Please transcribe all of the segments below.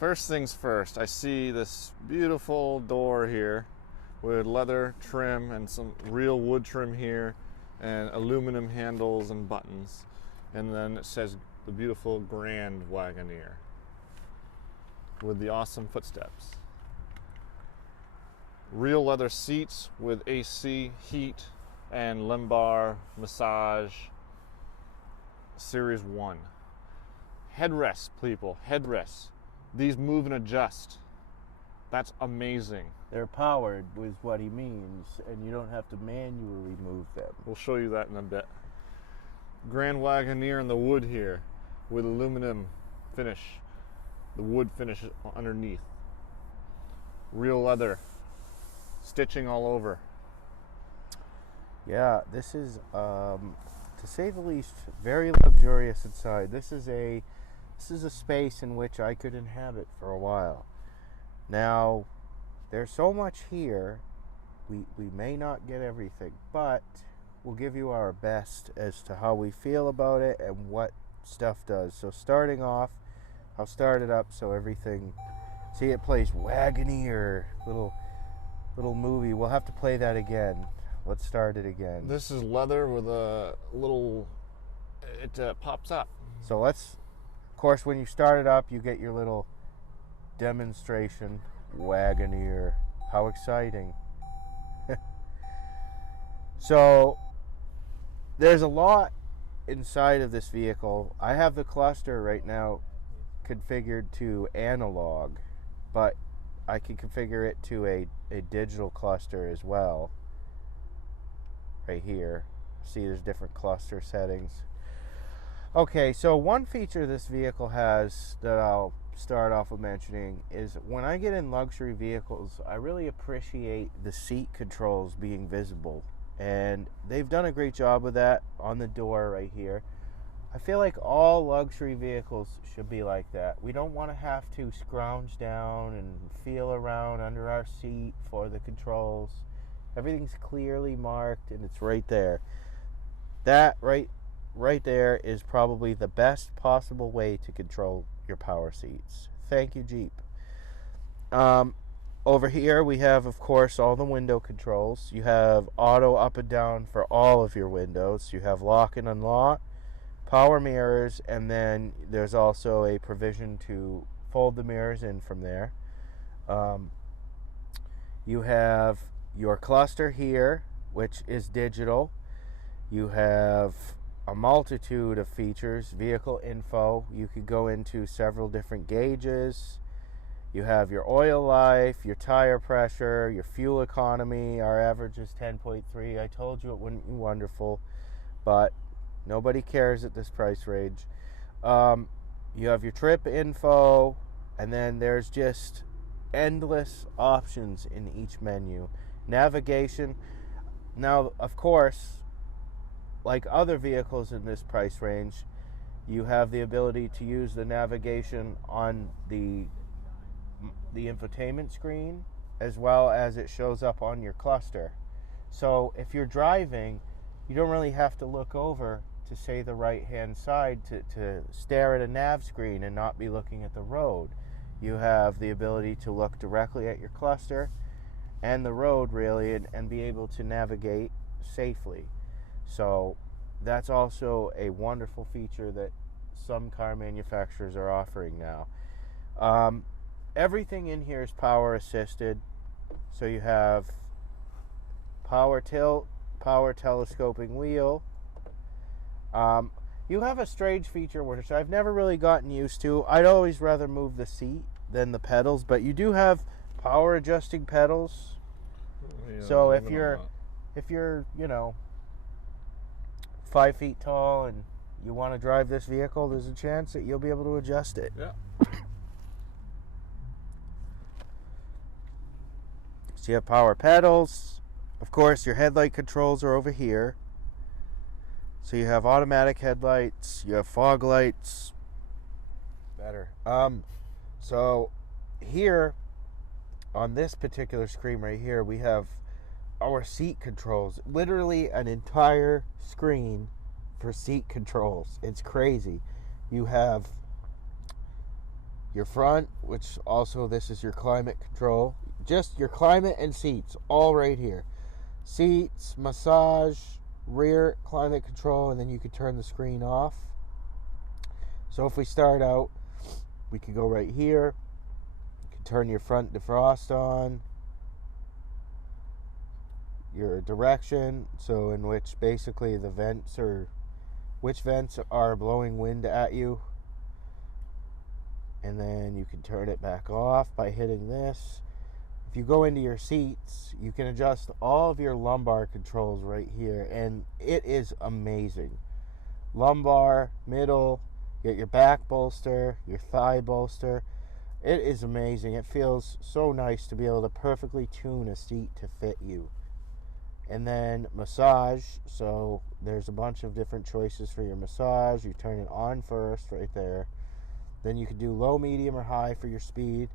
First things first, I see this beautiful door here with leather trim and some real wood trim here and aluminum handles and buttons. And then it says the beautiful Grand Wagoneer with the awesome footsteps. Real leather seats with AC, heat, and lumbar massage. Series 1. Headrests, people, headrests. These move and adjust. That's amazing. They're powered with what he means, and you don't have to manually move them. We'll show you that in a bit. Grand Wagoneer in the wood here with aluminum finish. The wood finish underneath. Real leather. Stitching all over. Yeah, this is, to say the least, very luxurious inside. This is a space in which I could inhabit for a while. Now, there's so much here, we may not get everything, but we'll give you our best as to how we feel about it and what stuff does. So starting off, I'll start it up so everything, see it plays Wagoneer, little movie. We'll have to play that again. Let's start it again. This is leather with a little, it pops up. So let's, of course, when you start it up, you get your little demonstration. Wagoneer. How exciting. So there's a lot inside of this vehicle. I have the cluster right now configured to analog, but I can configure it to a digital cluster as well. Right here. See, there's different cluster settings. Okay, so one feature this vehicle has that I'll start off with mentioning is when I get in luxury vehicles, I really appreciate the seat controls being visible. And they've done a great job with that on the door right here. I feel like all luxury vehicles should be like that. We don't want to have to scrounge down and feel around under our seat for the controls. Everything's clearly marked and it's right there. That right there is probably the best possible way to control your power seats. Thank you, Jeep. Over here we have, of course, all the window controls. You have auto up and down for all of your windows. You have lock and unlock, power mirrors, and then there's also a provision to fold the mirrors in from there. You have your cluster here, which is digital. You have a multitude of features, vehicle info. You could go into several different gauges. You have your oil life, your tire pressure, your fuel economy. Our average is 10.3. I told you it wouldn't be wonderful, but nobody cares at this price range. You have your trip info, and then there's just endless options in each menu. Navigation. Now, of course, like other vehicles in this price range, you have the ability to use the navigation on the infotainment screen as well as it shows up on your cluster. So if you're driving, you don't really have to look over to, say, the right hand side to stare at a nav screen and not be looking at the road. You have the ability to look directly at your cluster and the road, really, and be able to navigate safely. So that's also a wonderful feature that some car manufacturers are offering now. Everything in here is power assisted. So you have power tilt, power telescoping wheel. You have a strange feature which I've never really gotten used to. I'd always rather move the seat than the pedals, but you do have power adjusting pedals. Yeah, so if you're 5 feet tall and you want to drive this vehicle, there's a chance that you'll be able to adjust it. Yeah. So you have power pedals. Of course, your headlight controls are over here. So you have automatic headlights, you have fog lights. Better. So here on this particular screen right here, we have our seat controls. Literally an entire screen for seat controls. It's crazy. You have Your front, which also this is your climate control. Just your climate and seats, all right here. Seats, massage, rear climate control, and then you could turn the screen off. So if we start out, we could go right here. You can turn your front defrost on. Your direction, so in which basically the vents are, which vents are blowing wind at you. And then you can turn it back off by hitting this. If you go into your seats, you can adjust all of your lumbar controls right here, and it is amazing. Lumbar, middle, you get your back bolster, your thigh bolster. It is amazing. It feels so nice to be able to perfectly tune a seat to fit you. And then massage, so there's a bunch of different choices for your massage. You turn it on first right there. Then you can do low, medium, or high for your speed.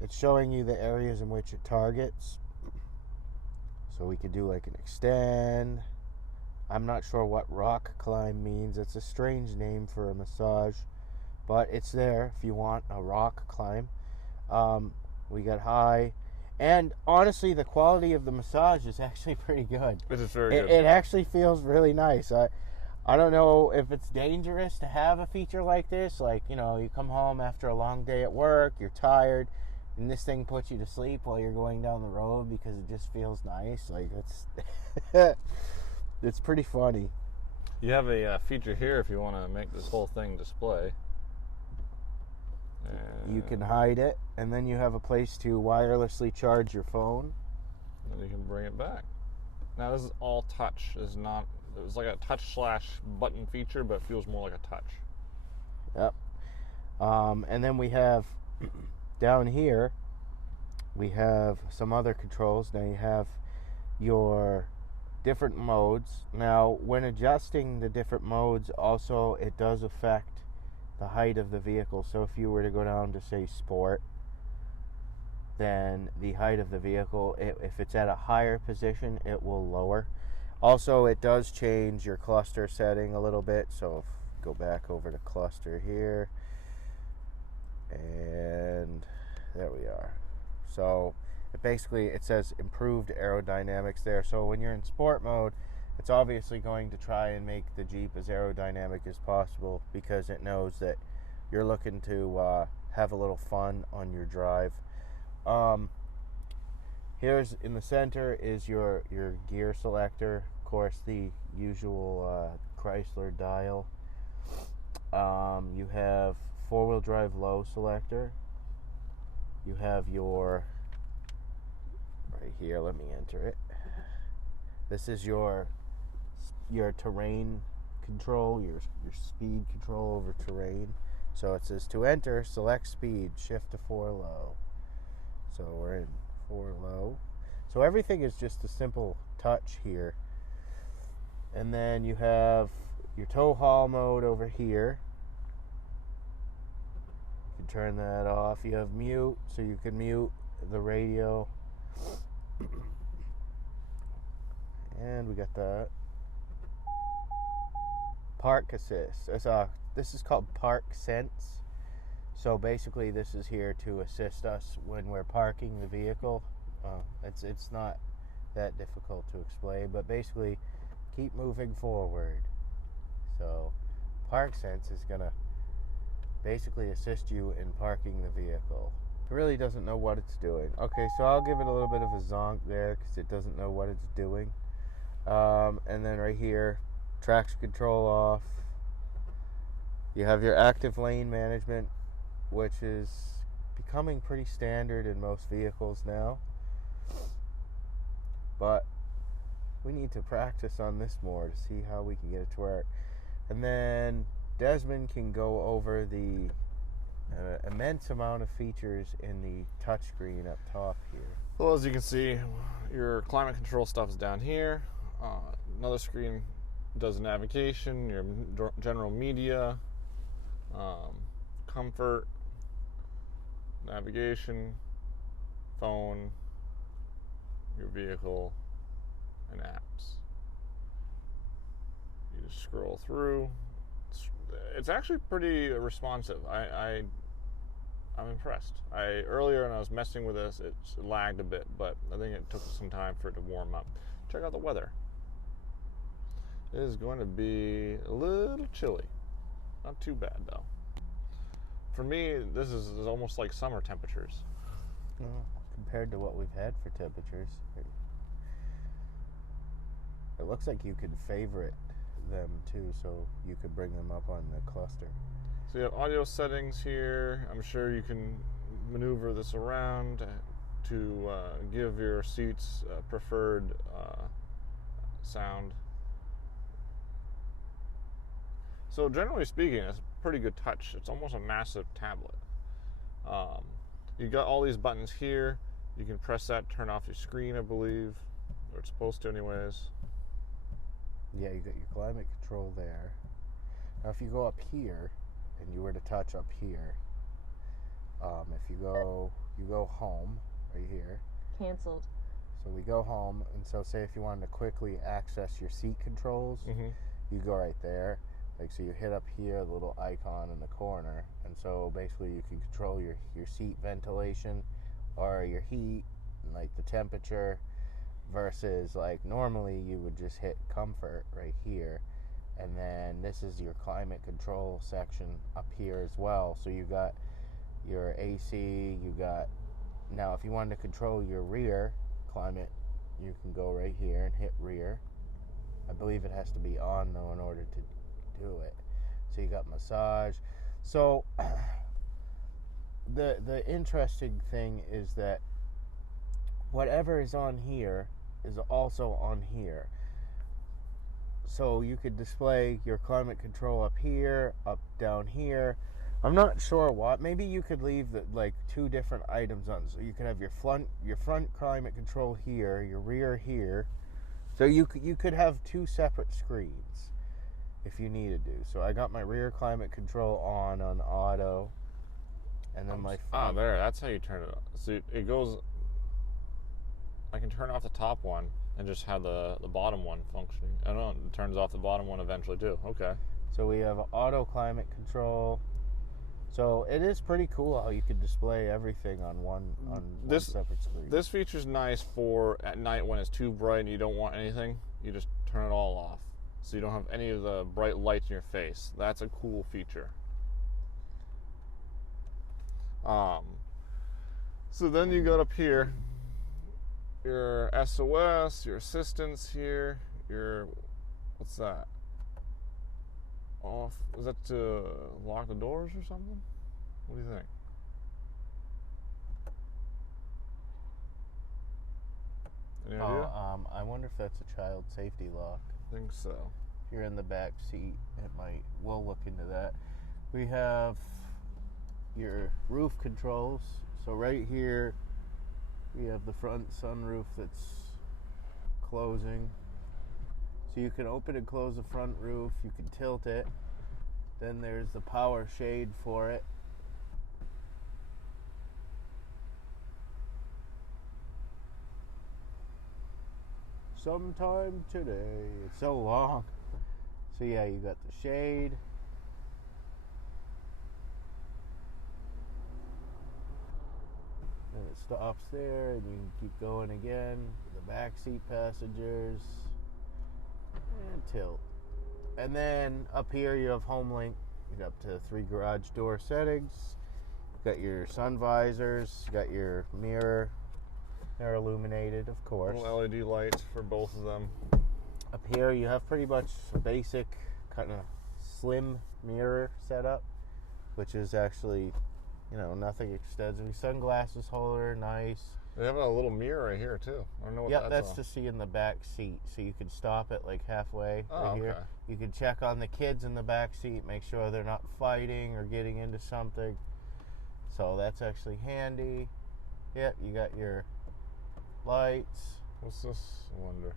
It's showing you the areas in which it targets. So we could do like an extend. I'm not sure what rock climb means. It's a strange name for a massage, but it's there if you want a rock climb. We got high. And honestly, the quality of the massage is actually pretty good. It is very good. It actually feels really nice. I don't know if it's dangerous to have a feature like this. Like, you know, you come home after a long day at work, you're tired, and this thing puts you to sleep while you're going down the road because it just feels nice. Like, it's it's pretty funny. You have a feature here if you want to make this whole thing display. You can hide it, and then you have a place to wirelessly charge your phone. And you can bring it back. Now this is all touch. It's not. It was like a touch / button feature, but it feels more like a touch. Yep. And then we have down here, we have some other controls. Now you have your different modes. Now when adjusting the different modes, also it does affect the height of the vehicle. So if you were to go down to say sport, then the height of the vehicle, if it's at a higher position, it will lower. Also, it does change your cluster setting a little bit. So go back over to cluster here, and there we are. So it says improved aerodynamics there. So when you're in sport mode, it's obviously going to try and make the Jeep as aerodynamic as possible because it knows that you're looking to have a little fun on your drive. Here's in the center is your gear selector. Of course, the usual Chrysler dial. You have four-wheel drive low selector. You have your, right here, let me enter it. This is your terrain control, your speed control over terrain. So it says to enter, select speed, shift to 4 low. So we're in 4 low. So everything is just a simple touch here. And then you have your tow haul mode over here. You can turn that off. You have mute, so you can mute the radio. And we got that. Park assist. This is called Park Sense. So basically this is here to assist us when we're parking the vehicle. It's not that difficult to explain, but basically keep moving forward. So Park Sense is going to basically assist you in parking the vehicle. It really doesn't know what it's doing. Okay, so I'll give it a little bit of a zonk there because it doesn't know what it's doing. And then right here, traction control off. You have your active lane management, which is becoming pretty standard in most vehicles now. But we need to practice on this more to see how we can get it to work. And then Desmond can go over the immense amount of features in the touchscreen up top here. Well, as you can see, your climate control stuff is down here. Another screen does navigation, your general media, comfort, navigation, phone, your vehicle, and apps. You just scroll through. It's actually pretty responsive. I I'm impressed. Earlier when I was messing with this, it lagged a bit, but I think it took some time for it to warm up. Check out the weather. It is going to be a little chilly. Not too bad though. For me, this is almost like summer temperatures. Well, compared to what we've had for temperatures, it looks like you could favorite them too, so you could bring them up on the cluster. So you have audio settings here. I'm sure you can maneuver this around to give your seats preferred sound. So generally speaking, it's a pretty good touch. It's almost a massive tablet. You got all these buttons here. You can press that, turn off your screen, I believe, or it's supposed to anyways. Yeah, you got your climate control there. Now if you go up here, and you were to touch up here, if you go home, right here. Canceled. So we go home, and so say if you wanted to quickly access your seat controls, you go right there. Like, so you hit up here, the little icon in the corner, and so basically you can control your seat ventilation or your heat, and like the temperature, versus like normally you would just hit comfort right here, and then this is your climate control section up here as well. So you got your AC, you got, now if you wanted to control your rear climate, you can go right here and hit rear. I believe it has to be on though in order to do it. So you got massage. So the interesting thing is that whatever is on here is also on here. So you could display your climate control up here, up down here. I'm not sure what. Maybe you could leave like two different items on. So you could have your front climate control here, your rear here. So you could have two separate screens if you needed to. So I got my rear climate control on auto, and then my front. There, that's how you turn it on. So it goes, I can turn off the top one and just have the bottom one functioning. I don't know, it turns off the bottom one eventually too. Okay. So we have auto climate control. So it is pretty cool how you could display everything on one separate screen. This feature's nice for at night when it's too bright and you don't want anything. You just turn it all off, so you don't have any of the bright lights in your face. That's a cool feature. So then you got up here, your SOS, your assistance here, your, what's that? Off, is that to lock the doors or something? What do you think? Any idea? I wonder if that's a child safety lock. I think so. If you're in the back seat, it might. We'll look into that. We have your roof controls. So right here, we have the front sunroof that's closing. So you can open and close the front roof. You can tilt it. Then there's the power shade for it. Sometime today. It's so long. So yeah, you got the shade. And it stops there, and you can keep going again. The back seat passengers. And tilt. And then up here you have home link. You got up to 3 garage door settings. You got your sun visors. You got your mirror. They're illuminated, of course. Little LED lights for both of them. Up here you have pretty much a basic kind of slim mirror setup, which is actually, nothing extensive. Sunglasses holder, nice. They have a little mirror right here too. I don't know what that's to see in the back seat. So you can stop it like halfway right here. You can check on the kids in the back seat, make sure they're not fighting or getting into something. So that's actually handy. Yep, you got your lights. What's this? I wonder.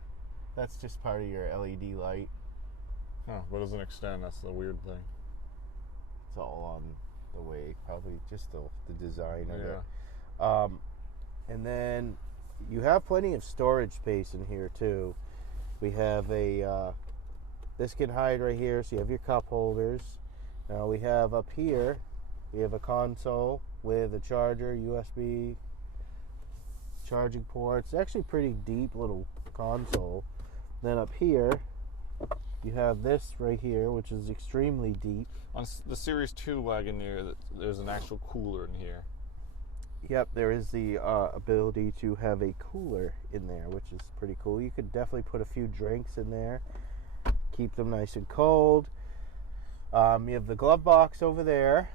That's just part of your LED light. Huh, but it doesn't extend. That's the weird thing. It's all on the way. Probably just the design of it. And then you have plenty of storage space in here too. We have this can hide right here, so you have your cup holders. Now we have up here, we have a console with a charger, USB charging ports. Actually pretty deep little console. Then up here you have this right here, which is extremely deep. On the Series 2 Wagoneer, there's an actual cooler in here. Yep, there is the ability to have a cooler in there, which is pretty cool. You could definitely put a few drinks in there, keep them nice and cold. You have the glove box over there.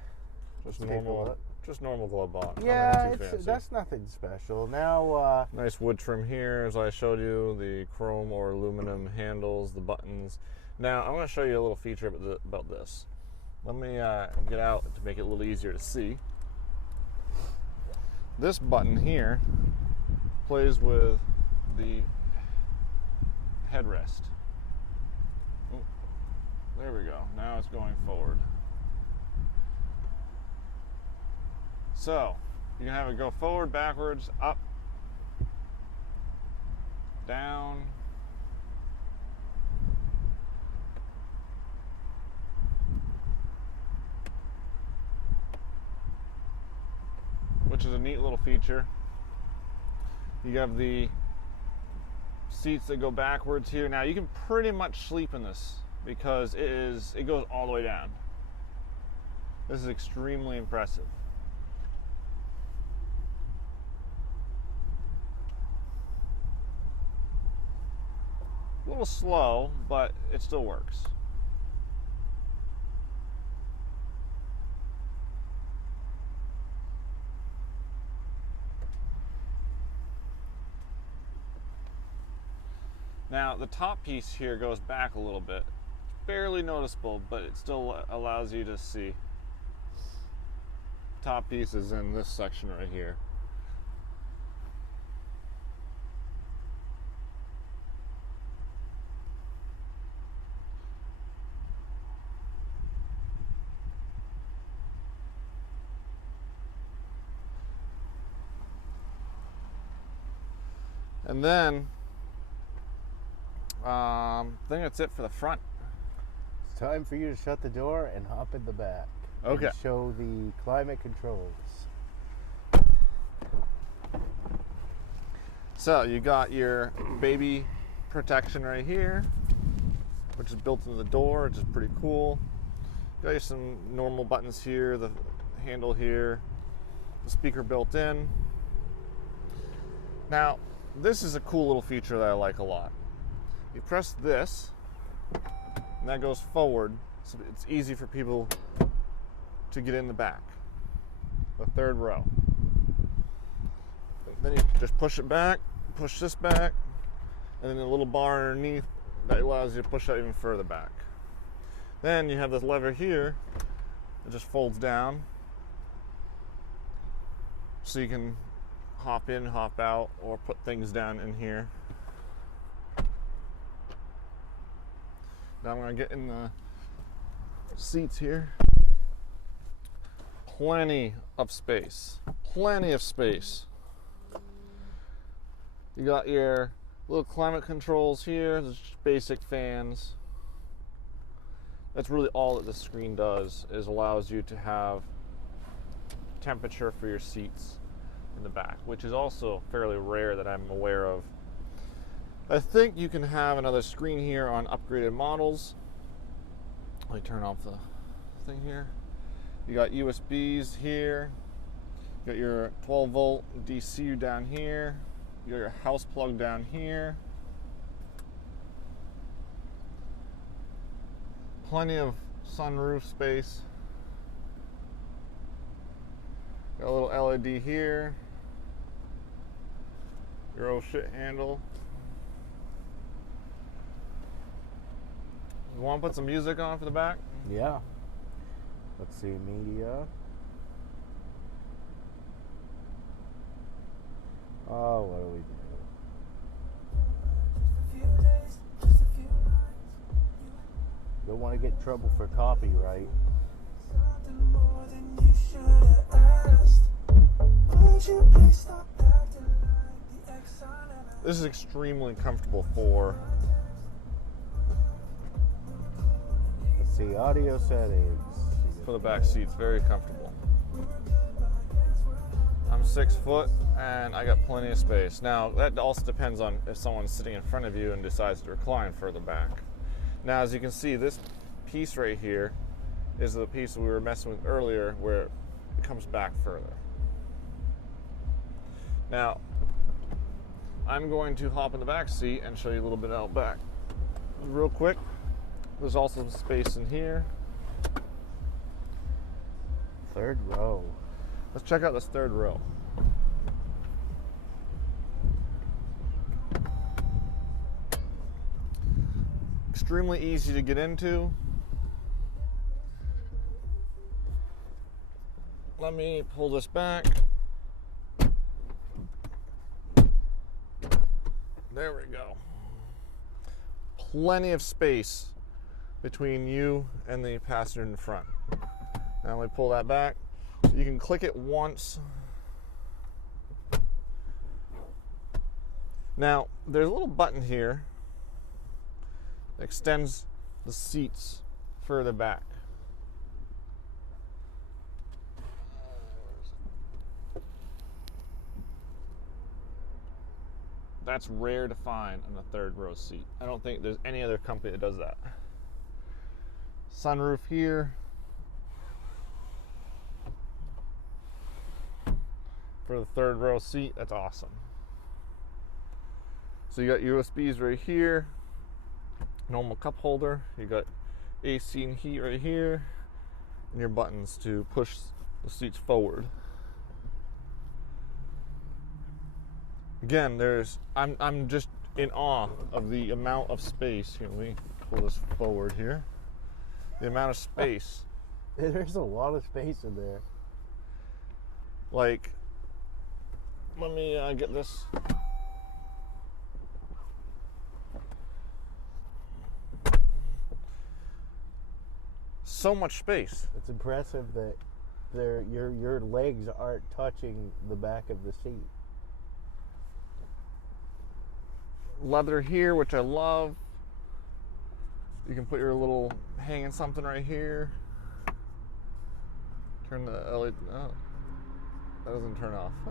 Just normal glove box. Yeah, that's nothing special. Now, nice wood trim here, as I showed you. The chrome or aluminum handles, the buttons. Now, I'm going to show you a little feature about this. Let me get out to make it a little easier to see. This button here plays with the headrest. Oh, there we go. Now it's going forward. So, you can have it go forward, backwards, up, down. Which is a neat little feature. You have the seats that go backwards here. Now you can pretty much sleep in this because it goes all the way down. This is extremely impressive. A little slow, but it still works. Now, the top piece here goes back a little bit. It's barely noticeable, but it still allows you to see. Top piece is in this section right here. And then, I think that's it for the front. It's time for you to shut the door and hop in the back. Okay. And show the climate controls. So you got your baby protection right here, which is built into the door, which is pretty cool. Got you some normal buttons here, the handle here, the speaker built in. Now, this is a cool little feature that I like a lot. You press this, and that goes forward, so it's easy for people to get in the back, the third row. Then you just push it back, push this back, and then the little bar underneath that allows you to push that even further back. Then you have this lever here that just folds down, so you can hop in, hop out, or put things down in here. Now I'm going to get in the seats here. Plenty of space. Plenty of space. You got your little climate controls here. There's just basic fans. That's really all that the screen does, is allows you to have temperature for your seats in the back, which is also fairly rare that I'm aware of. I think you can have another screen here on upgraded models. Let me turn off the thing here. You got USBs here. You got your 12 volt DC down here. You got your house plug down here. Plenty of sunroof space. Got a little LED here. Your old shit handle. You want to put some music on for the back? Yeah. Let's see, media. Oh, what do we do? Don't want to get in trouble for copyright. This is extremely comfortable for. Let's see, audio settings. For the back seats, very comfortable. 6 foot, and I got plenty of space. Now, that also depends on if someone's sitting in front of you and decides to recline further back. Now, as you can see, this piece right here is the piece that we were messing with earlier where it comes back further. Now, I'm going to hop in the back seat and show you a little bit out back. Real quick, there's also some space in here. Third row. Let's check out this third row. Extremely easy to get into. Let me pull this back. There we go. Plenty of space between you and the passenger in front. Now let me pull that back. You can click it once. Now, there's a little button here that extends the seats further back. That's rare to find on the third row seat. I don't think there's any other company that does that. Sunroof here. For the third row seat, that's awesome. So you got USBs right here, normal cup holder, you got AC and heat right here, and your buttons to push the seats forward. Again, I'm just in awe of the amount of space. Here, let me pull this forward here. The amount of space. There's a lot of space in there. Like, let me get this. So much space. It's impressive that your legs aren't touching the back of the seat. Leather here, which I love. You can put your little hanging something right here. Turn the LED. Oh, that doesn't turn off. Huh.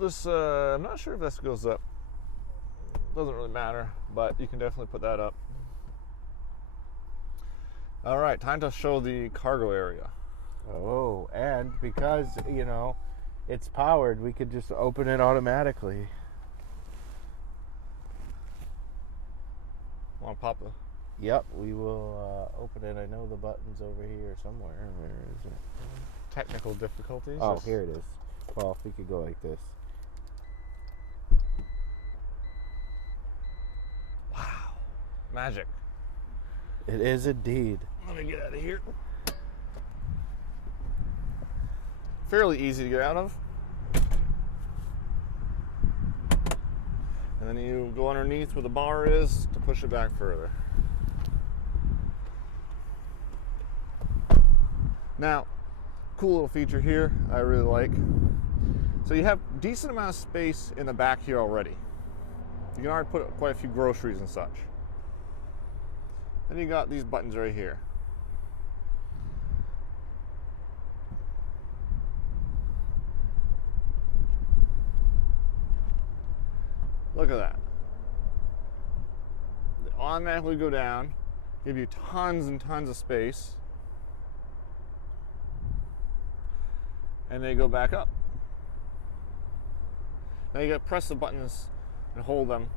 This, I'm not sure if this goes up. Doesn't really matter, but you can definitely put that up. All right, time to show the cargo area. Oh, and because, you know, it's powered, we could just open it automatically. Want to pop the... Yep, we will open it. I know the button's over here somewhere. Where is it? Technical difficulties. Oh, here it is. Well, if we could go like this. Wow. Magic. It is indeed. Let me get out of here. Fairly easy to get out of. And then you go underneath where the bar is to push it back further. Now, cool little feature here I really like. So you have decent amount of space in the back here already. You can already put quite a few groceries and such. Then you got these buttons right here. Look at that. They automatically go down, give you tons and tons of space, and they go back up. Now you gotta press the buttons and hold them.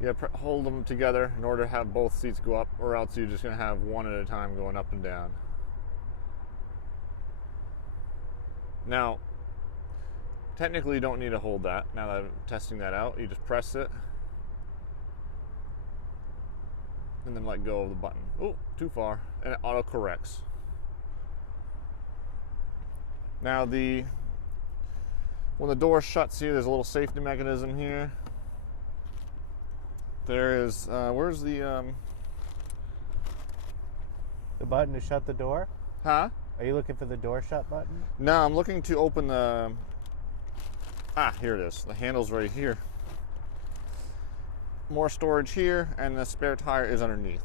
You gotta hold them together in order to have both seats go up, or else you're just gonna have one at a time going up and down. Now, technically you don't need to hold that. Now that I'm testing that out, you just press it and then let go of the button. Oh, too far. And it auto corrects. Now when the door shuts here, there's a little safety mechanism here. There is, where's the button to shut the door? Huh? Are you looking for the door shut button? No, I'm looking to open the, here it is. The handle's right here. More storage here, and the spare tire is underneath.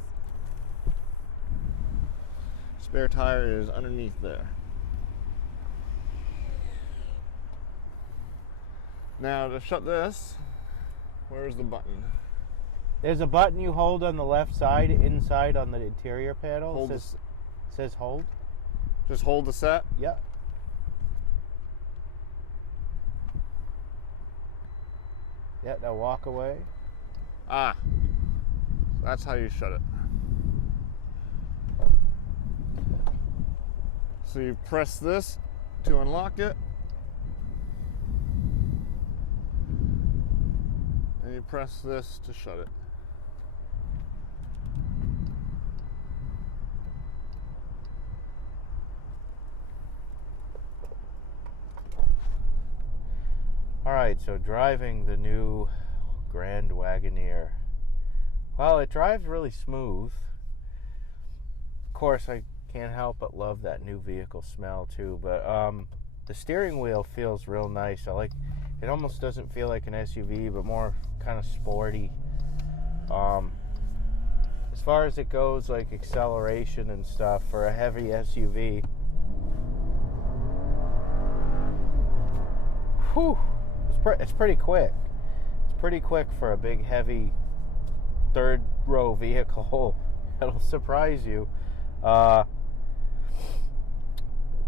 Just spare tire is underneath there. Now to shut this, where's the button? There's a button you hold on the left side, inside on the interior panel. Hold It says hold. Just hold the set? Yep. Yeah, now walk away. Ah, that's how you shut it. So you press this to unlock it, and you press this to shut it. Alright, so driving the new Grand Wagoneer. Well, it drives really smooth. Of course, I can't help but love that new vehicle smell too, but the steering wheel feels real nice. I like it. Almost doesn't feel like an SUV, but more kind of sporty. As far as it goes, like acceleration and stuff for a heavy SUV, whew, it's pretty quick. It's pretty quick for a big, heavy third row vehicle. It'll surprise you.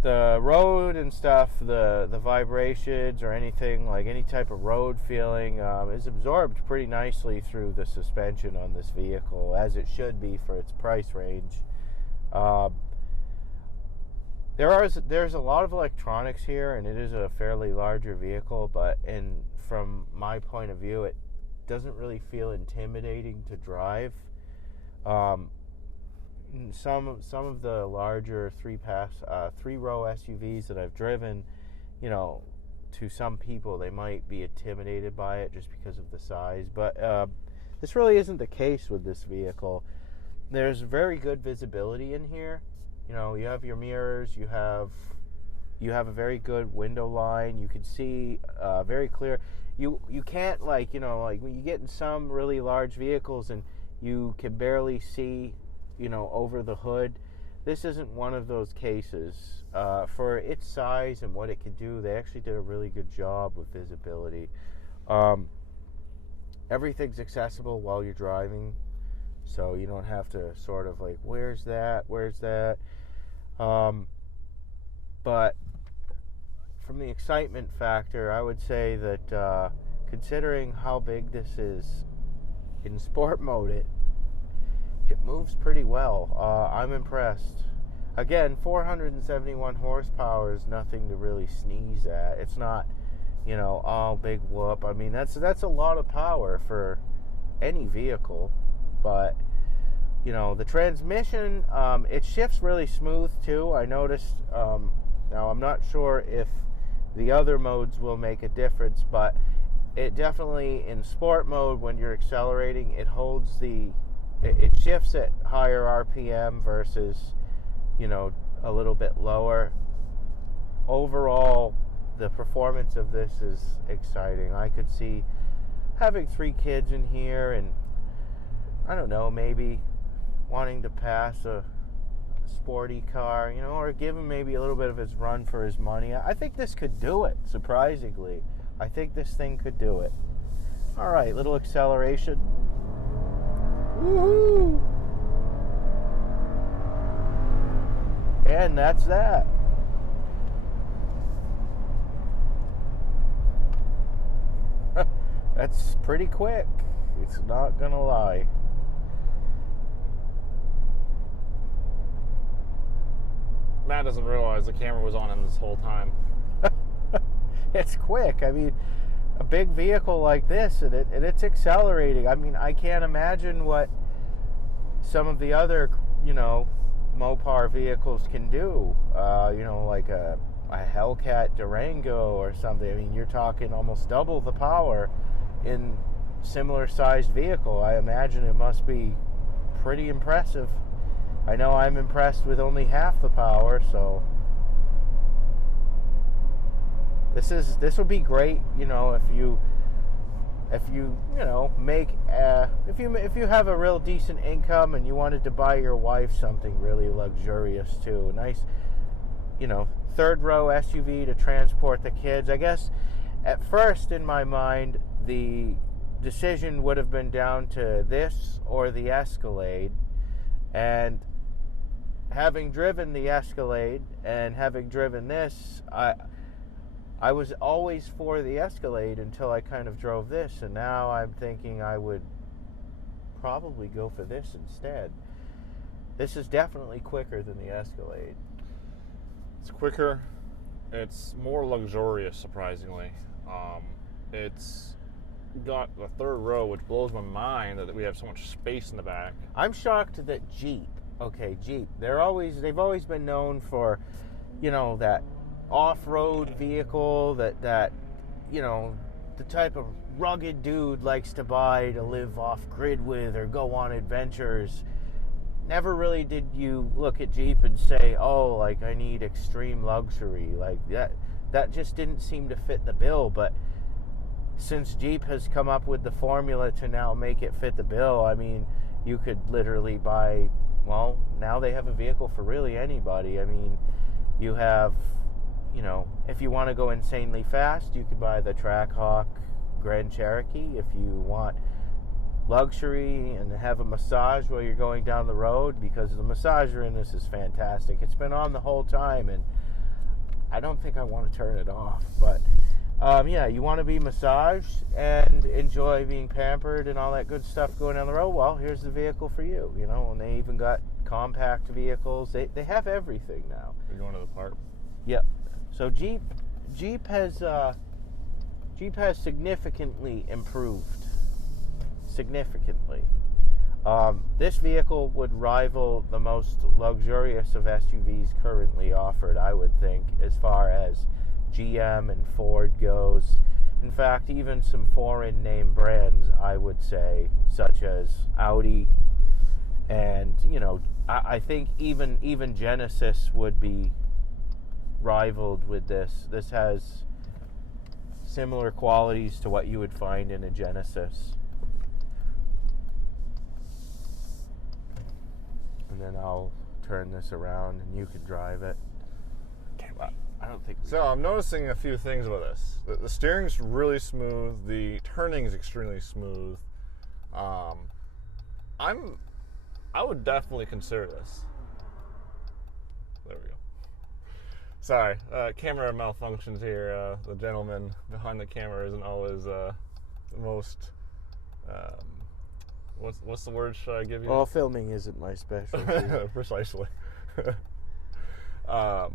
The road and stuff, the vibrations or anything, like any type of road feeling, is absorbed pretty nicely through the suspension on this vehicle, as it should be for its price range. There's a lot of electronics here, and it is a fairly larger vehicle, but from my point of view, it doesn't really feel intimidating to drive. Some of the larger three-row SUVs that I've driven, to some people they might be intimidated by it just because of the size, but this really isn't the case with this vehicle. There's very good visibility in here. You have your mirrors, you have a very good window line. You can see very clear. You can't like when you get in some really large vehicles and you can barely see over the hood. This isn't one of those cases. For its size and what it can do, they actually did a really good job with visibility. Everything's accessible while you're driving, so you don't have to sort of like, where's that? But from the excitement factor, I would say that considering how big this is in sport mode, it moves pretty well. I'm impressed. Again, 471 horsepower is nothing to really sneeze at. It's not, big whoop. I mean, that's a lot of power for any vehicle. But, the transmission, it shifts really smooth too. I noticed, now I'm not sure if the other modes will make a difference, but it definitely, in sport mode, when you're accelerating, it holds it shifts at higher RPM versus, a little bit lower. Overall, the performance of this is exciting. I could see having 3 kids in here and, I don't know, maybe wanting to pass a sporty car, or give him maybe a little bit of his run for his money. I think this could do it, surprisingly. I think this thing could do it. All right, little acceleration. Woohoo! And that's that. That's pretty quick. It's not gonna lie. Matt doesn't realize the camera was on him this whole time. It's quick. I mean, a big vehicle like this, and it's accelerating. I mean, I can't imagine what some of the other, Mopar vehicles can do. Like a Hellcat Durango or something. I mean, you're talking almost double the power in similar sized vehicle. I imagine it must be pretty impressive. I know I'm impressed with only half the power, so this will be great, if you if you make if you have a real decent income and you wanted to buy your wife something really luxurious too, a nice third row SUV to transport the kids. I guess at first in my mind the decision would have been down to this or the Escalade, and having driven the Escalade and having driven this, I was always for the Escalade until I kind of drove this, and now I'm thinking I would probably go for this instead. This is definitely quicker than the Escalade. It's quicker. It's more luxurious, surprisingly. It's got the third row, which blows my mind that we have so much space in the back. I'm shocked that Jeep, they've always been known for, that off-road vehicle that the type of rugged dude likes to buy to live off-grid with or go on adventures. Never really did you look at Jeep and say, oh, like, I need extreme luxury. Like, that just didn't seem to fit the bill. But since Jeep has come up with the formula to now make it fit the bill, I mean, you could literally buy, well, now they have a vehicle for really anybody. I mean, you have, if you want to go insanely fast, you could buy the Trackhawk Grand Cherokee. If you want luxury and have a massage while you're going down the road, because the massager in this is fantastic. It's been on the whole time, and I don't think I want to turn it off. But you want to be massaged and enjoy being pampered and all that good stuff going down the road, well, here's the vehicle for you. And they even got compact vehicles. They have everything now. You're going to the park? Yep. So Jeep has significantly improved. Significantly. This vehicle would rival the most luxurious of SUVs currently offered, I would think, as far as GM and Ford goes. In fact, even some foreign name brands, I would say, such as Audi, and I think even Genesis would be rivaled with this. This has similar qualities to what you would find in a Genesis. And then I'll turn this around and you can drive it. Okay, well, I don't think... So I'm noticing a few things about this. The steering's really smooth. The turning's extremely smooth. I would definitely consider this. There we go. Sorry, camera malfunctions here. The gentleman behind the camera isn't always the most... What's the word should I give you? Well, filming isn't my specialty. Precisely. But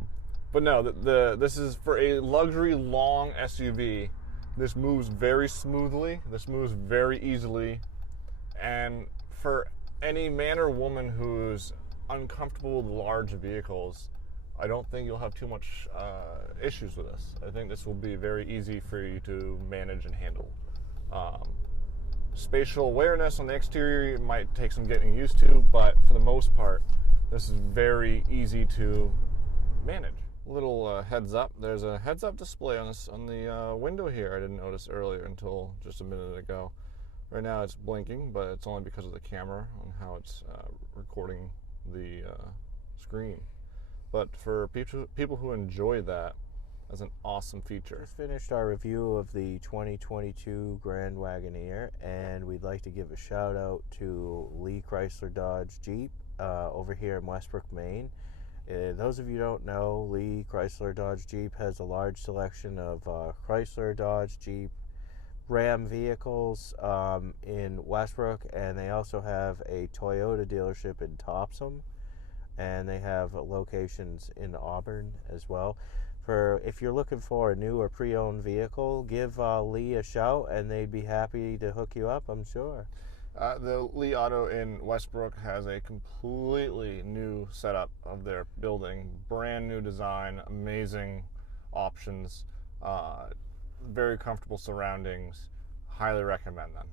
no, this is for a luxury long SUV. This moves very smoothly. This moves very easily. And for any man or woman who's uncomfortable with large vehicles, I don't think you'll have too much issues with this. I think this will be very easy for you to manage and handle. Spatial awareness on the exterior might take some getting used to, but for the most part, this is very easy to manage. Little heads up. There's a heads up display on the window here. I didn't notice earlier until just a minute ago. Right now it's blinking, but it's only because of the camera and how it's recording the screen. But for people who enjoy that, that's an awesome feature. Just finished our review of the 2022 Grand Wagoneer, and we'd like to give a shout out to Lee Chrysler Dodge Jeep over here in Westbrook, Maine. Those of you who don't know, Lee Chrysler Dodge Jeep has a large selection of Chrysler, Dodge, Jeep, Ram vehicles in Westbrook, and they also have a Toyota dealership in Topsom, and they have locations in Auburn as well. If you're looking for a new or pre-owned vehicle, give Lee a shout, and they'd be happy to hook you up, I'm sure. The Lee Auto in Westbrook has a completely new setup of their building. Brand new design, amazing options, very comfortable surroundings. Highly recommend them.